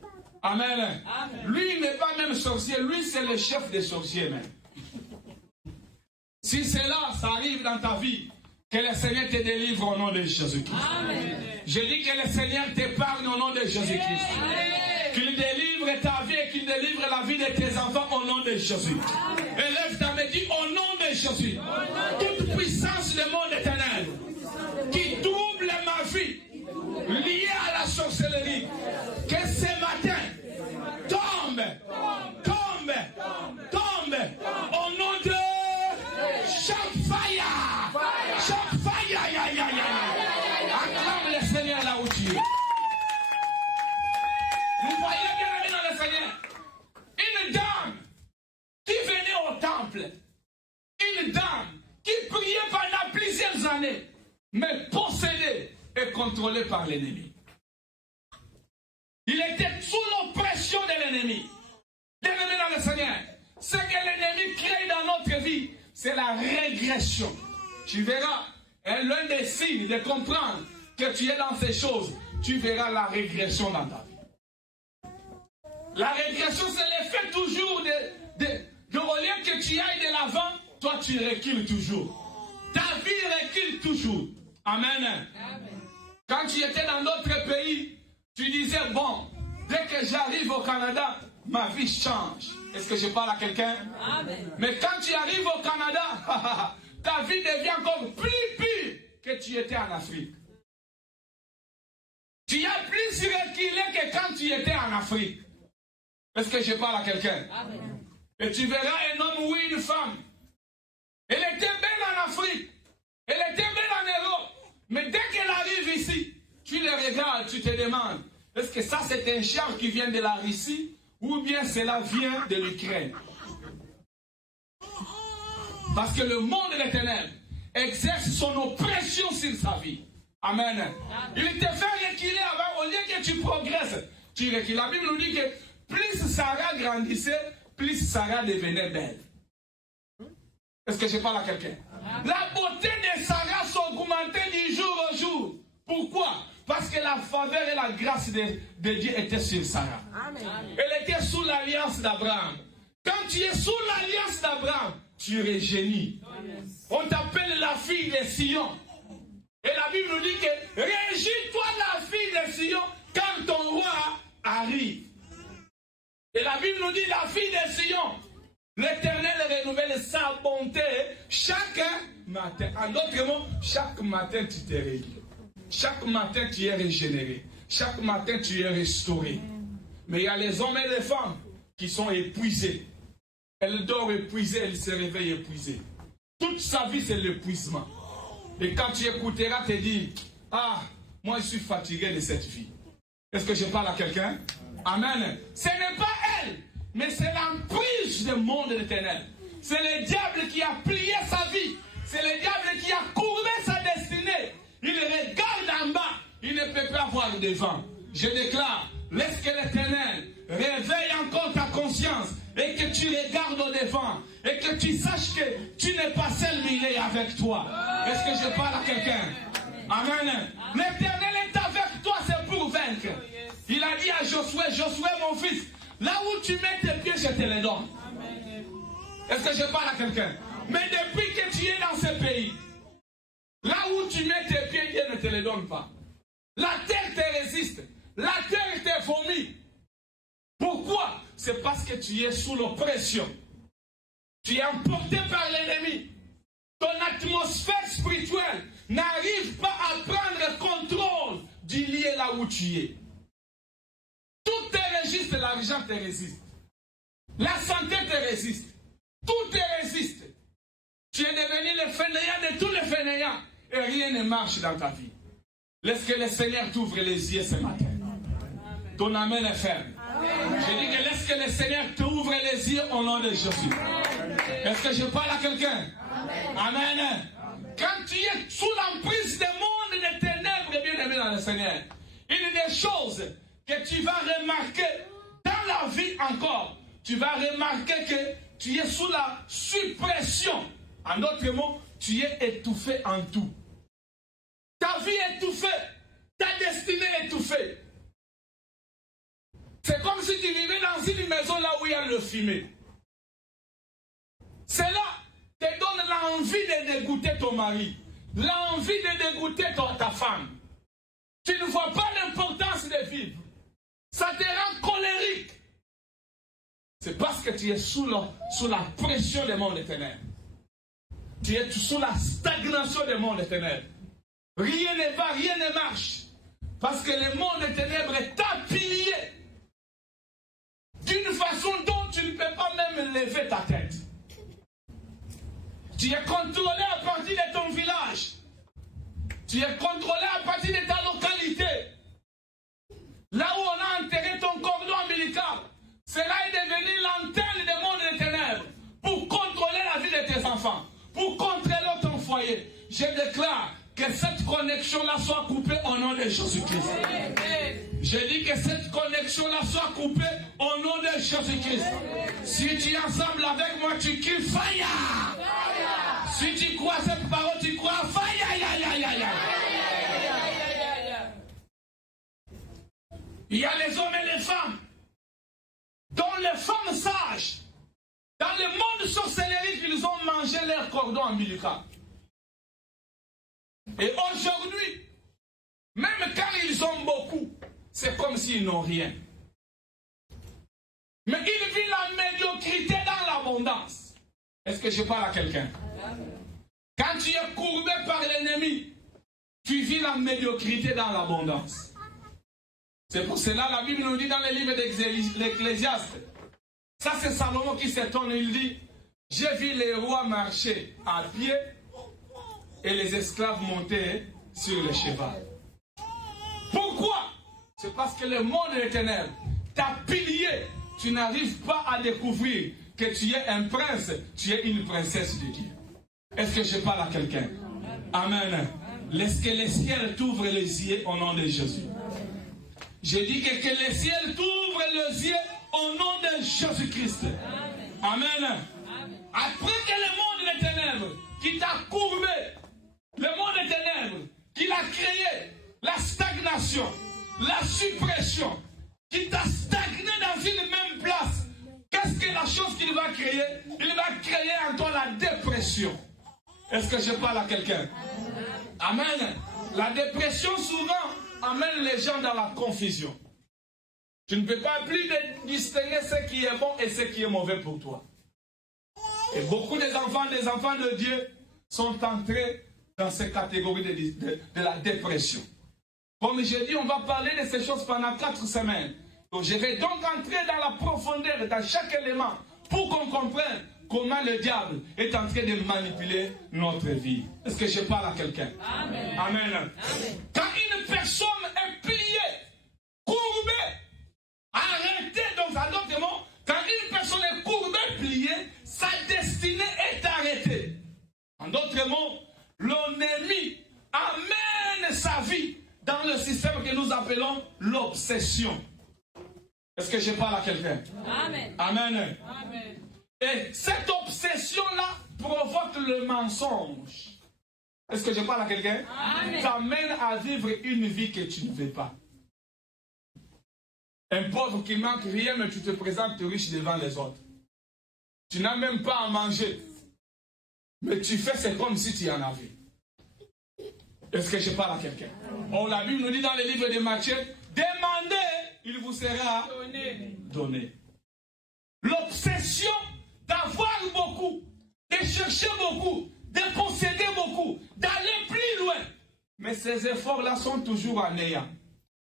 Amen. Amen. Lui, il n'est pas même sorcier, lui, c'est le chef des sorciers même. Si cela, ça arrive dans ta vie, que le Seigneur te délivre au nom de Jésus-Christ. Je dis que le Seigneur t'épargne au nom de Jésus-Christ. Qu'il délivre ta vie et qu'il délivre la vie de tes enfants au nom de Jésus. Élève ta main, dis au nom de Jésus. Toute puissance du monde éternel qui trouble ma vie, liée à la sorcellerie, que ce matin tombe, tombe, tombe, au nom de Shock Fire! Shock Fire! Acclame le Seigneur là où tu es. Vous voyez bien aimé dans le Seigneur, une dame qui venait au temple, une dame qui priait pendant plusieurs années, mais possédée et contrôlée par l'ennemi. Il était sous l'oppression de l'ennemi. Bien-aimé dans le Seigneur, ce que l'ennemi crée dans notre vie, c'est la régression. Tu verras, l'un des signes de comprendre que tu es dans ces choses, tu verras la régression dans ta vie. La régression, c'est l'effet toujours de au lieu que tu ailles de l'avant, toi tu recules toujours. Ta vie recule toujours. Amen. Amen. Quand tu étais dans d'autres pays, tu disais, bon, dès que j'arrive au Canada, ma vie change. Est-ce que je parle à quelqu'un? Amen. Mais quand tu arrives au Canada, ta vie devient encore plus pire que tu étais en Afrique. Tu as plus reculé que quand tu étais en Afrique. Est-ce que je parle à quelqu'un? Amen. Et tu verras un homme ou une femme. Elle était belle en Afrique. Elle était belle en Europe. Mais dès qu'elle arrive ici, tu le regardes, tu te demandes, est-ce que ça c'est un char qui vient de la Russie ou bien cela vient de l'Ukraine. Parce que le monde des ténèbres exerce son oppression sur sa vie. Amen. Il te fait reculer avant, au lieu que tu progresses, tu recules. La Bible nous dit que plus Sarah grandissait, plus Sarah devenait belle. Est-ce que je parle à quelqu'un? La beauté de Sarah s'augmentait du jour au jour. Pourquoi? Parce que la faveur et la grâce de Dieu étaient sur Sarah. Amen. Elle était sous l'alliance d'Abraham. Quand tu es sous l'alliance d'Abraham, tu es génie. On t'appelle la fille de Sion. Et la Bible nous dit que régis-toi la fille de Sion quand ton roi arrive. Et la Bible nous dit la fille de Sion. L'Éternel renouvelle sa bonté chaque matin. En d'autres mots, chaque matin tu te règles. Chaque matin tu es régénéré. Chaque matin tu es restauré. Mais il y a les hommes et les femmes qui sont épuisés. Elle dort épuisée, elle se réveille épuisée. Toute sa vie c'est l'épuisement. Et quand tu écouteras te dire, ah, moi je suis fatigué de cette vie. Est-ce que je parle à quelqu'un? Amen. Ce n'est pas elle, mais c'est l'emprise du monde des ténèbres. C'est le diable qui a plié sa vie. C'est le diable qui a courbé sa destinée. Il regarde en bas, il ne peut pas voir devant. Je déclare, laisse que l'Éternel réveille encore ta conscience et que tu regardes au devant et que tu saches que tu n'es pas seul, mais il est avec toi. Est-ce que je parle à quelqu'un? Amen. L'Éternel est avec toi, c'est pour vaincre. Il a dit à Josué, Josué mon fils, là où tu mets tes pieds, je te les donne. Est-ce que je parle à quelqu'un? Mais depuis que tu es dans ce pays, là où tu mets tes pieds, Dieu ne te les donne pas. La terre te résiste. La terre te vomit. Pourquoi? C'est parce que tu es sous l'oppression. Tu es emporté par l'ennemi. Ton atmosphère spirituelle n'arrive pas à prendre contrôle du lieu là où tu es. Tout te résiste, l'argent te résiste. La santé te résiste. Tout te résiste. Tu es devenu le fainéant de tous les fainéants et rien ne marche dans ta vie. Laisse que le Seigneur t'ouvre les yeux ce matin. Ton amen est ferme. Je dis que laisse que le Seigneur t'ouvre les yeux au nom de Jésus. Est-ce que je parle à quelqu'un? Amen. Quand tu es sous l'emprise du monde des ténèbres, bien aimé dans le Seigneur, une des choses que tu vas remarquer dans la vie encore, tu vas remarquer que tu es sous la suppression. En d'autres mots, tu es étouffé en tout. Ta vie est étouffée, ta destinée est étouffée. C'est comme si tu vivais dans une maison là où il y a le fumier. Cela te donne l'envie de dégoûter ton mari, l'envie de dégoûter ta femme. Tu ne vois pas l'importance de vivre. Ça te rend colérique. C'est parce que tu es sous la pression des mondes des ténèbres. Tu es sous la stagnation des mondes des ténèbres. Rien ne va, rien ne marche. Parce que le monde des ténèbres est appuyé d'une façon dont tu ne peux pas même lever ta tête. Tu es contrôlé à partir de ton village. Tu es contrôlé à partir de ta localité. Là où on a enterré ton cordon ombilical, cela est devenu l'antenne des mondes des ténèbres pour contrôler la vie de tes enfants, pour contrôler ton foyer. Je déclare que cette connexion-là soit coupée au nom de Jésus-Christ. Je dis que cette connexion-là soit coupée au nom de Jésus-Christ. Si tu es ensemble avec moi, tu cries fire. Si tu crois cette parole, tu crois fire. Il y a les hommes et les femmes, dont les femmes sages, dans le monde sorcellerie, ils ont mangé leur cordon ombilical. Et aujourd'hui, même quand ils ont beaucoup, c'est comme s'ils n'ont rien. Mais ils vivent la médiocrité dans l'abondance. Est-ce que je parle à quelqu'un? Quand tu es courbé par l'ennemi, tu vis la médiocrité dans l'abondance. C'est pour cela la Bible nous dit dans le livre d'Ecclésiaste. Ça c'est Salomon qui s'étonne, il dit, j'ai vu les rois marcher à pied et les esclaves monter sur le cheval. Pourquoi? C'est parce que le monde des ténèbres t'a pillé tu n'arrives pas à découvrir que tu es un prince, tu es une princesse de Dieu. Est-ce que je parle à quelqu'un? Amen. Laisse que les ciels t'ouvrent les yeux au nom de Jésus. Je dis que les ciels t'ouvrent les yeux au nom de Jésus-Christ. Amen. Après que le monde des ténèbres qui t'a courbé, le monde des ténèbres qui l'a créé, la stagnation, la suppression, qui t'a stagné dans une même place, qu'est-ce que la chose qu'il va créer? Il va créer en toi la dépression. Est-ce que je parle à quelqu'un? Amen. La dépression souvent amène les gens dans la confusion. Tu ne peux pas plus distinguer ce qui est bon et ce qui est mauvais pour toi. Et beaucoup des enfants de Dieu sont entrés dans ces catégories de la dépression. Comme je dis, on va parler de ces choses pendant 4 semaines. Donc je vais donc entrer dans la profondeur, dans chaque élément, pour qu'on comprenne comment le diable est en train de manipuler notre vie. Est-ce que je parle à quelqu'un? Amen. Amen. Amen. Quand une personne est pliée, courbée, arrêtée, donc en d'autres mots, quand une personne est courbée, pliée, sa destinée est arrêtée. En d'autres mots, l'ennemi amène sa vie dans le système que nous appelons l'obsession. Est-ce que je parle à quelqu'un? Amen. Amen. Amen. Et cette obsession-là provoque le mensonge. Est-ce que je parle à quelqu'un? T'amène à vivre une vie que tu ne veux pas. Un pauvre qui manque rien, mais tu te présentes riche devant les autres. Tu n'as même pas à manger. Mais tu fais c'est comme si tu en avais. Est-ce que je parle à quelqu'un? Oh, la Bible nous dit dans le livre de Matthieu, demandez, il vous sera donné. L'obsession d'avoir beaucoup, de chercher beaucoup, de posséder beaucoup, d'aller plus loin. Mais ces efforts-là sont toujours en néant.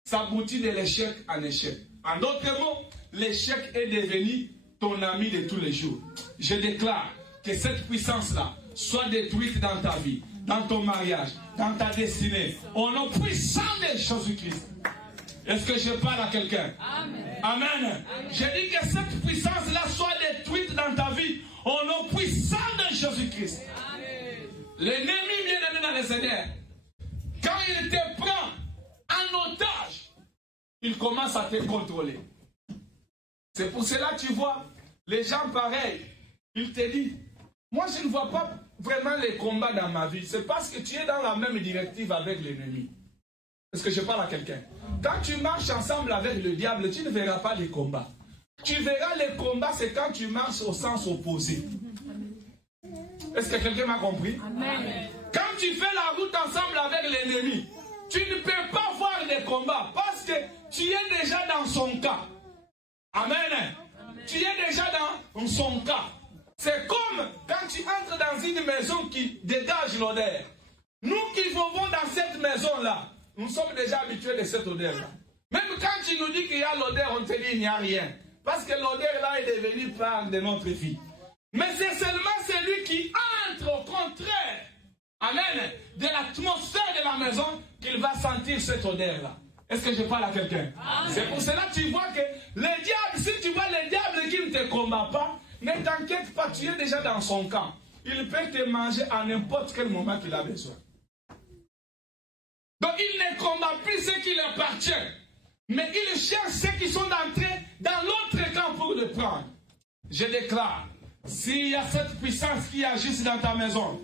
Ça aboutit de l'échec en échec. En d'autres mots, l'échec est devenu ton ami de tous les jours. Je déclare que cette puissance-là soit détruite dans ta vie, dans ton mariage, dans ta destinée, au nom puissant de Jésus-Christ. Est-ce que je parle à quelqu'un? Amen. Amen. Je dis que cette puissance-là soit détruite dans ta vie, au nom puissant de Jésus-Christ. L'ennemi bien-aimé dans le Seigneur, quand il te prend en otage, il commence à te contrôler. C'est pour cela que tu vois, les gens pareils, ils te disent, moi je ne vois pas vraiment les combats dans ma vie. C'est parce que tu es dans la même directive avec l'ennemi. Est-ce que je parle à quelqu'un? Quand tu marches ensemble avec le diable, tu ne verras pas les combats. Tu verras les combats, c'est quand tu marches au sens opposé. Est-ce que quelqu'un m'a compris? Amen. Quand tu fais la route ensemble avec l'ennemi, tu ne peux pas voir des combats parce que tu es déjà dans son cas. Amen. Amen. Tu es déjà dans son cas. C'est comme quand tu entres dans une maison qui dégage l'odeur. Nous qui vivons dans cette maison-là, nous sommes déjà habitués de cette odeur-là. Même quand tu nous dis qu'il y a l'odeur, on te dit qu'il n'y a rien. Parce que l'odeur-là est devenue part de notre vie. Mais c'est seulement celui qui entre au contraire, amen, de l'atmosphère de la maison qu'il va sentir cette odeur-là. Est-ce que je parle à quelqu'un? C'est pour cela que tu vois que le diable, si tu vois le diable qui ne te combat pas, ne t'inquiète pas, tu es déjà dans son camp. Il peut te manger à n'importe quel moment qu'il a besoin. Donc il ne combat plus ce qui lui appartient, mais il cherche ceux qui sont entrés dans l'autre camp pour le prendre. Je déclare, s'il y a cette puissance qui agisse dans ta maison,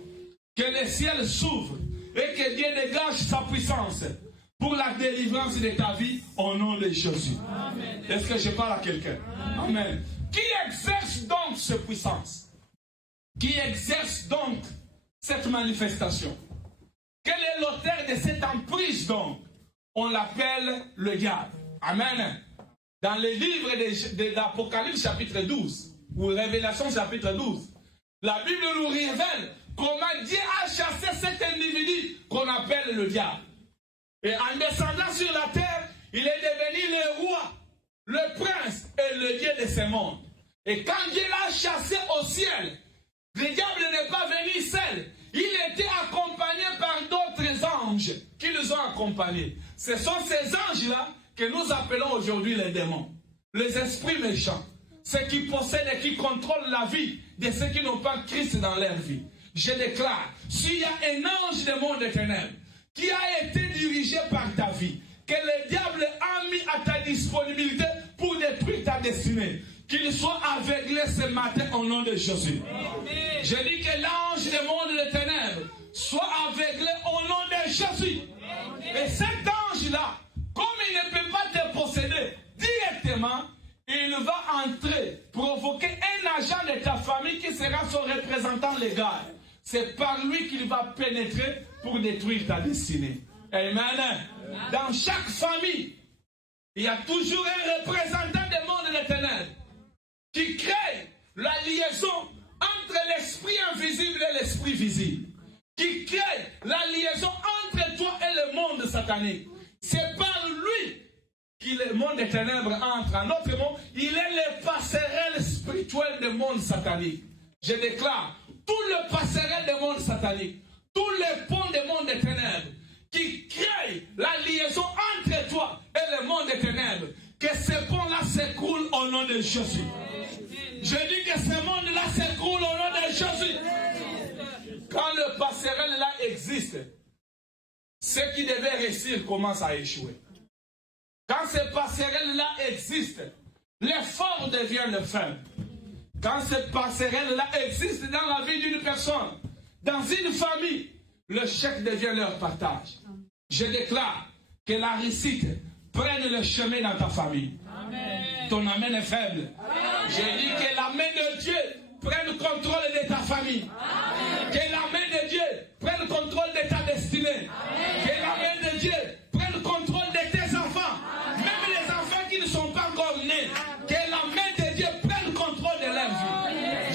que les ciels s'ouvrent et que Dieu dégage sa puissance pour la délivrance de ta vie au nom de Jésus. Est-ce que je parle à quelqu'un? Amen. Qui exerce donc cette puissance? Qui exerce donc cette manifestation? Quel est l'auteur de cette emprise donc? On l'appelle le diable. Amen. Dans le livre de l'Apocalypse chapitre 12, ou Révélation chapitre 12, la Bible nous révèle comment Dieu a chassé cet individu qu'on appelle le diable. Et en descendant sur la terre, il est devenu le roi, le prince et le Dieu de ce monde. Et quand Dieu l'a chassé au ciel, le diable n'est pas venu seul. Il était accompagné par d'autres anges qui nous ont accompagnés. Ce sont ces anges-là que nous appelons aujourd'hui les démons. les esprits méchants, ceux qui possèdent et qui contrôlent la vie de ceux qui n'ont pas Christ dans leur vie. Je déclare, s'il y a un ange du monde des ténèbres qui a été dirigé par ta vie, que le diable a mis à ta disponibilité pour détruire ta destinée, qu'il soit aveuglé ce matin au nom de Jésus. Amen. Je dis que l'ange du monde des ténèbres soit aveuglé au nom de Jésus. Amen. Et cet ange-là, comme il ne peut pas te posséder directement, il va entrer, provoquer un agent de ta famille qui sera son représentant légal. C'est par lui qu'il va pénétrer pour détruire ta destinée. Amen. Amen. Dans chaque famille, il y a toujours un représentant du monde des ténèbres qui crée la liaison entre l'esprit invisible et l'esprit visible. Qui crée la liaison entre toi et le monde satanique. C'est par lui que le monde des ténèbres entre. En d'autres mots, il est le passerelle spirituel du monde satanique. Je déclare, tout le passerelle du monde satanique, tous les ponts du monde des ténèbres, qui crée la liaison entre toi et le monde des ténèbres, que ce pont-là s'écroule au nom de Jésus. Je dis que ce monde-là s'écroule au nom de Jésus. Quand le passerelle-là existe, ceux qui devaient réussir commencent à échouer. Quand ce passerelle-là existe, les forts deviennent les faibles. Quand ce passerelle-là existe dans la vie d'une personne, dans une famille, le chèque devient leur partage. Je déclare que la réussite prenne le chemin dans ta famille. Amen. Ton amen est faible. Amen. Je dis que la main de Dieu prenne contrôle de ta famille. Amen. Que la main de Dieu prenne contrôle de ta destinée. Amen. Que la main de Dieu prenne contrôle de tes enfants. Amen. Même les enfants qui ne sont pas encore nés. Amen. Que la main de Dieu prenne contrôle de leur vie.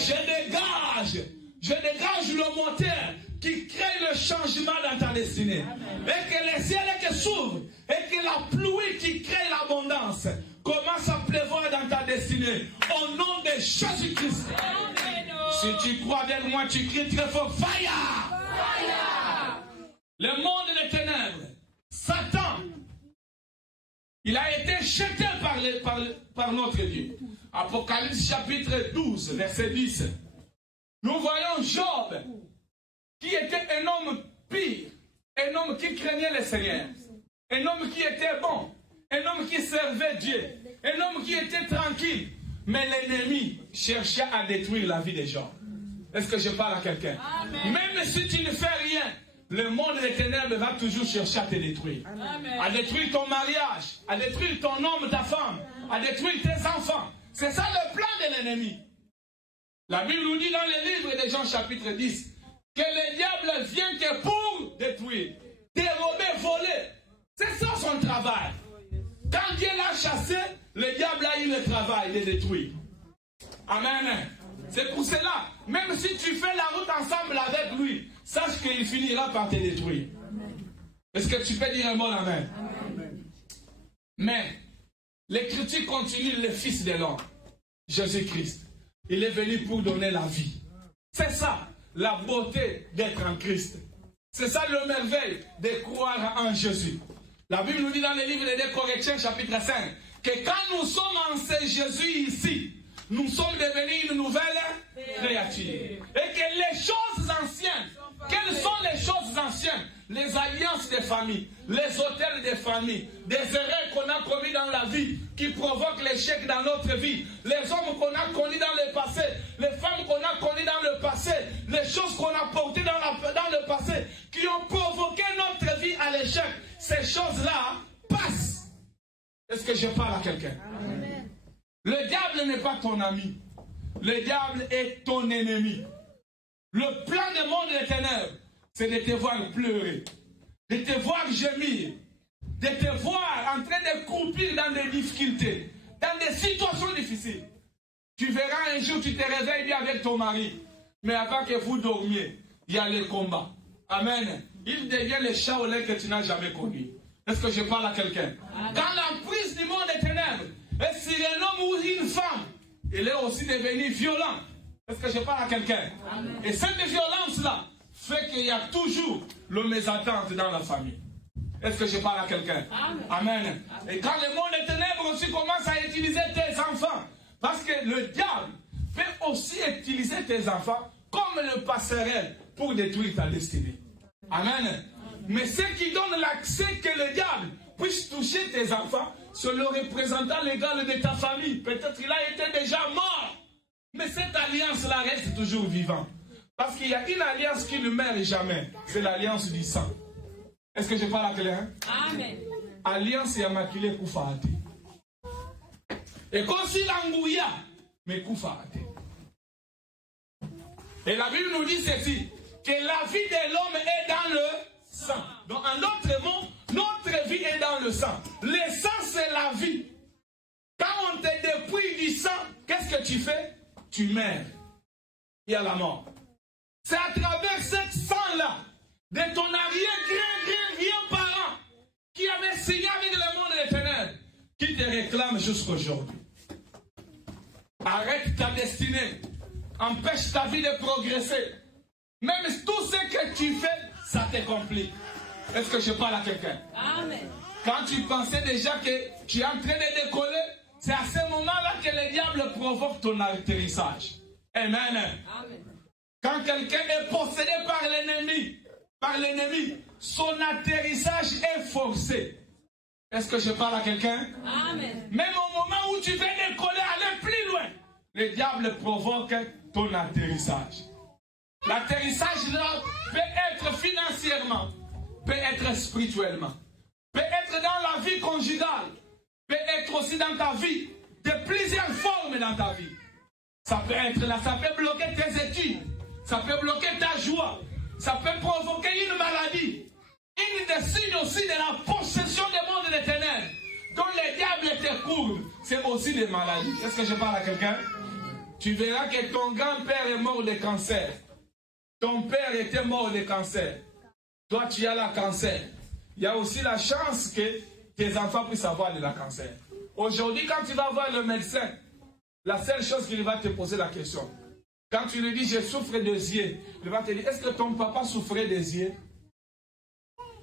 Je dégage le moteur qui crée le changement dans ta destinée. Amen. Et que les ciels qui s'ouvrent et que la pluie qui crée l'abondance commence à pleuvoir dans ta destinée. Au nom de Jésus-Christ. Si tu crois avec moi, tu cries très fort, fire! Fire! Le monde des ténèbres, Satan, il a été jeté par notre Dieu. Apocalypse chapitre 12, verset 10. Nous voyons Job, qui était un homme pire, un homme qui craignait le Seigneur, un homme qui était bon, un homme qui servait Dieu, un homme qui était tranquille. Mais l'ennemi cherchait à détruire la vie des gens. Est-ce que je parle à quelqu'un? Même si tu ne fais rien, le monde des ténèbres va toujours chercher à te détruire. Amen. À détruire ton mariage, à détruire ton homme, ta femme, à détruire tes enfants. C'est ça le plan de l'ennemi. La Bible nous dit dans le livre de Jean chapitre 10 que le diable vient que pour détruire, dérober, voler. C'est ça son travail. Quand Dieu l'a chassé, le diable a eu le travail de détruire. Amen. C'est pour cela, même si tu fais la route ensemble avec lui, sache qu'il finira par te détruire. Est-ce que tu peux dire un bon amen? Amen. Mais l'Écriture continue, le Fils de l'homme, Jésus-Christ. Il est venu pour donner la vie. C'est ça, la beauté d'être en Christ. C'est ça le merveille de croire en Jésus. La Bible nous dit dans le livre des Corinthiens, chapitre 5, que quand nous sommes en ce Jésus ici, nous sommes devenus une nouvelle créature. Et que les choses anciennes, quelles sont les choses anciennes? Les alliances des familles, les hôtels des familles, des erreurs qu'on a commis dans la vie, qui provoquent l'échec dans notre vie, les hommes qu'on a connus dans le passé, les femmes qu'on a connues dans le passé, les choses qu'on a portées dans le passé, qui ont provoqué notre vie à l'échec. Ces choses-là passent. Est-ce que je parle à quelqu'un? Amen. Le diable n'est pas ton ami. Le diable est ton ennemi. Le plan du monde des ténèbres, c'est de te voir pleurer, de te voir gémir, de te voir en train de croupir dans des difficultés, dans des situations difficiles. Tu verras un jour, tu te réveilles bien avec ton mari, mais avant que vous dormiez, il y a le combat. Amen. Il devient le Shaolin que tu n'as jamais connu. Est-ce que je parle à quelqu'un? Quand l'emprise du monde des ténèbres est sur un homme ou une femme, il est aussi devenu violent. Est-ce que je parle à quelqu'un? Et cette violence-là fait qu'il y a toujours le mésentente dans la famille. Est-ce que je parle à quelqu'un? Amen. Et quand le monde des ténèbres aussi commence à utiliser tes enfants, parce que le diable peut aussi utiliser tes enfants comme le passerelle pour détruire ta destinée. Amen. Mais ce qui donne l'accès que le diable puisse toucher tes enfants, c'est le représentant légal de ta famille. Peut-être qu'il a été déjà mort, mais cette alliance-là reste toujours vivante. Parce qu'il y a une alliance qui ne meurt jamais, c'est l'alliance du sang. Est-ce que je parle à quelqu'un? Amen. Alliance immaculée Koufaate. Et comme si l'angouilla, mais Koufaate. Et la Bible nous dit ceci, que la vie de l'homme est dans le sang. Donc en d'autres mots, notre vie est dans le sang. Le sang, c'est la vie. Quand on te dépouille du sang, qu'est-ce que tu fais? Tu meurs. Il y a la mort. C'est à travers cette sang-là, de ton arrière-grand-parent, qui avait signé avec le monde des ténèbres, qui te réclame jusqu'aujourd'hui. Arrête ta destinée. Empêche ta vie de progresser. Même tout ce que tu fais, ça te complique. Est-ce que je parle à quelqu'un? Amen. Quand tu pensais déjà que tu es en train de décoller, c'est à ce moment-là que le diable provoque ton atterrissage. Amen. Amen. Quand quelqu'un est possédé par l'ennemi, son atterrissage est forcé. Est-ce que je parle à quelqu'un? Amen. Même au moment où tu veux décoller, aller plus loin, le diable provoque ton atterrissage. L'atterrissage là peut être financièrement, peut être spirituellement, peut être dans la vie conjugale, peut être aussi dans ta vie, de plusieurs formes dans ta vie. Ça peut être là, ça peut bloquer tes études, ça peut bloquer ta joie, ça peut provoquer une maladie. Une des signes aussi de la possession des mondes des ténèbres, dont le diable te courbe, c'est aussi des maladies. Est-ce que je parle à quelqu'un? Tu verras que ton grand-père est mort de cancer. Ton père était mort de cancer. Toi, tu as le cancer. Il y a aussi la chance que tes enfants puissent avoir le cancer. Aujourd'hui, quand tu vas voir le médecin, la seule chose qu'il va te poser la question, quand tu lui dis, je souffre des yeux, il va te dire, est-ce que ton papa souffrait des yeux?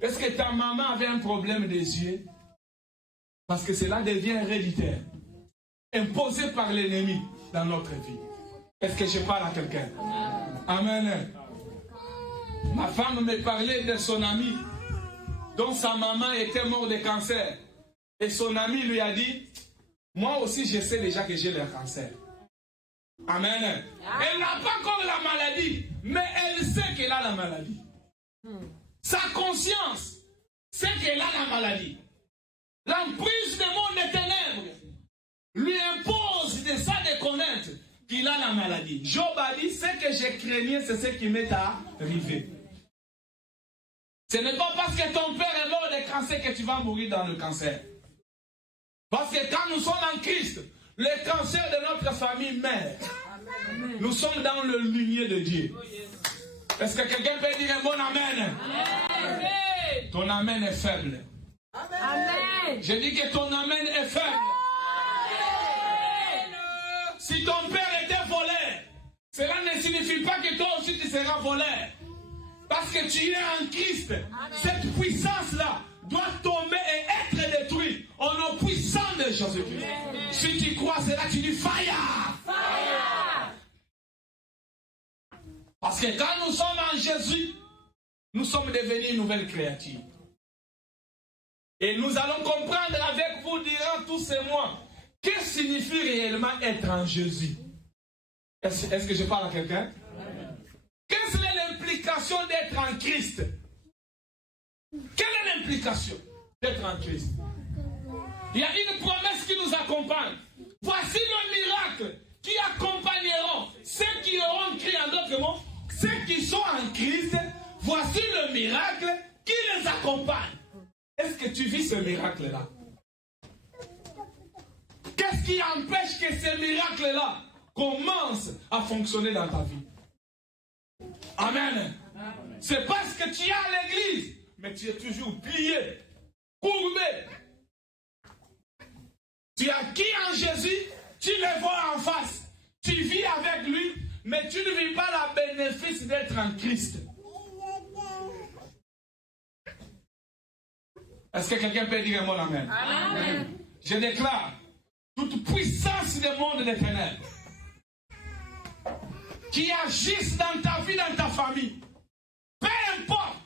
Est-ce que ta maman avait un problème des yeux? Parce que cela devient héréditaire, imposé par l'ennemi dans notre vie. Est-ce que je parle à quelqu'un? Amen. Ma femme me parlait de son ami dont sa maman était morte de cancer. Et son ami lui a dit, moi aussi je sais déjà que j'ai le cancer. Amen. Elle n'a pas encore la maladie, mais elle sait qu'elle a la maladie. Sa conscience sait qu'elle a la maladie. L'emprise du monde des ténèbres lui impose de ça de connaître qu'il a la maladie. Job a dit, ce que je craignais, c'est ce qui m'est arrivé. Ce n'est pas parce que ton père est mort de cancer que tu vas mourir dans le cancer. Parce que quand nous sommes en Christ, le cancer de notre famille meurt. Nous sommes dans le lignée de Dieu. Est-ce que quelqu'un peut dire un bon amen? Amen. Ton amen est faible. Amen. Je dis que ton amen est faible. Amen. Si ton père était voleur, cela ne signifie pas que toi aussi tu seras voleur. Parce que tu es en Christ. Amen. Cette puissance-là doit tomber et être détruite au nom puissant de Jésus-Christ. Si tu crois cela, tu dis fire. Fire. Parce que quand nous sommes en Jésus, nous sommes devenus une nouvelle créature. Et nous allons comprendre avec vous durant tous ces mois, que signifie réellement être en Jésus. Est-ce que je parle à quelqu'un? Quelle est l'implication d'être en Christ? Quelle est l'implication d'être en Christ? Il y a une promesse qui nous accompagne. Voici le miracle qui accompagneront ceux qui auront crié, en d'autres mots, ceux qui sont en Christ. Voici le miracle qui les accompagne. Est-ce que tu vis ce miracle-là? Qu'est-ce qui empêche que ce miracle-là commence à fonctionner dans ta vie? Amen. C'est parce que tu es à l'église, mais tu es toujours plié, courbé. Tu es acquis en Jésus, tu le vois en face. Tu vis avec lui, mais tu ne vis pas le bénéfice d'être en Christ. Est-ce que quelqu'un peut dire un mot amen? Amen. Je déclare toute puissance des mondes des ténèbres qui agissent dans ta vie, dans ta famille. Peu importe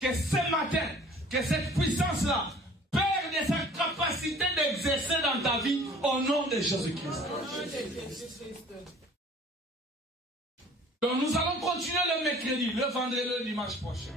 que ce matin, que cette puissance-là perde sa capacité d'exercer dans ta vie au nom de Jésus-Christ. Donc nous allons continuer le mercredi, le vendredi, le dimanche prochain.